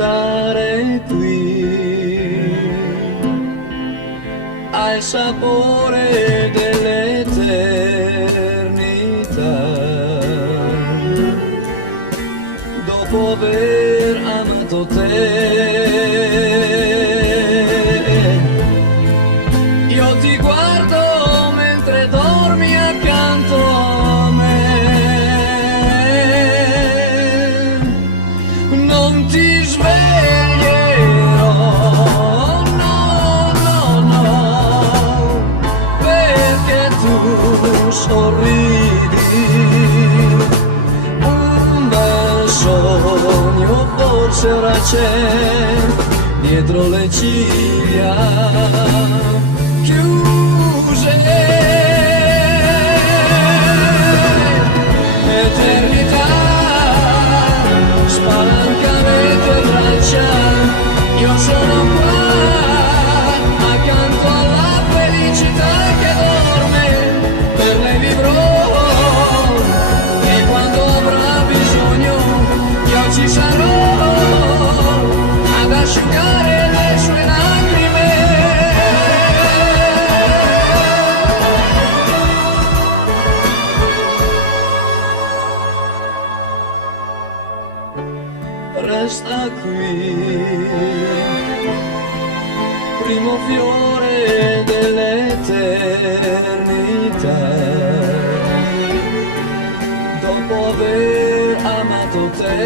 restare qui al sapore dell'eternità, dopo aver amato te. Io ti guardo mentre dormi accanto a me, non ti sveglierò, no, no, no, perché tu sorridi, un bel sogno forse ora c'è dietro le ciglia chiuse. Eternità, spalancare le tue braccia, io sono qua accanto alla felicità che dorme, per lei vivrò e quando avrà bisogno io ci sarò ad asciugare le sue lacrime. Resta qui, primo fiore dell'eternità, dopo aver amato te.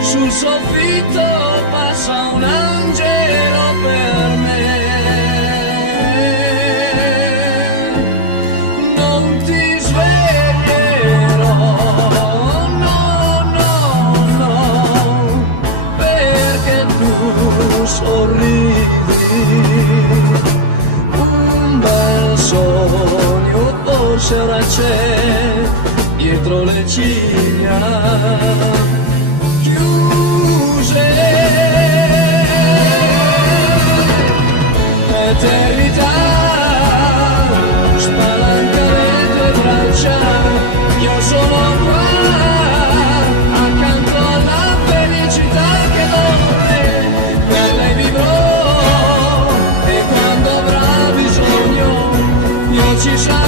Sul soffitto passa un angelo per me, non ti sveglierò, no, no, no, perché tu sorridi, un bel sogno forse ora c'è dietro le ciglia chiuse. Eternità, spalanca le tue braccia, io sono qua accanto alla felicità che dorme, per lei vivrò e quando avrà bisogno io ci sarò